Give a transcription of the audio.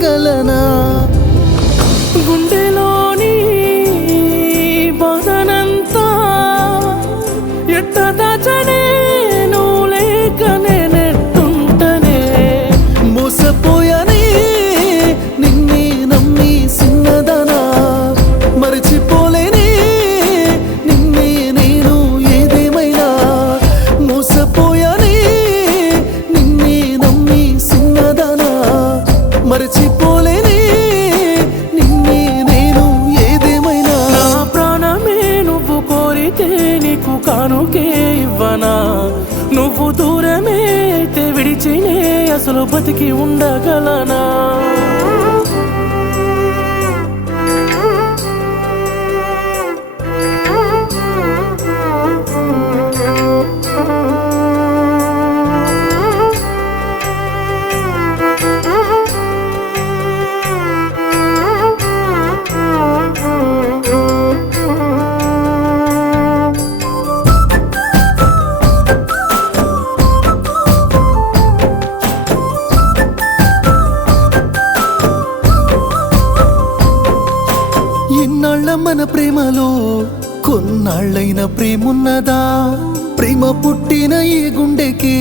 గలనా గుండెలోని బాధనంతా ఎట్ట దాచనే నువ్వు లేక నేనెట్టుంటనే మోసపోయానే నిన్నే నమ్మి సిన్నదనా మరచిపోలేనే నిన్నే నేను ఏదేమైనా మోసపోయానే నిన్నే నమ్మి సిన్నదనా మరచిపోలేనే నిన్నే నేను ఏదేమైనా నా ప్రాణమే నువ్వు కోరితే నీకు కానుకే ఇవ్వనా నువ్వు దూరమే అయితే విడిచినే అసలు బతికి ఉండగలనా ఎన్నాళ్ళ మన ప్రేమలో కొన్నాళ్ళైన ప్రేమున్నదా ప్రేమ పుట్టిన ఈ గుండెకి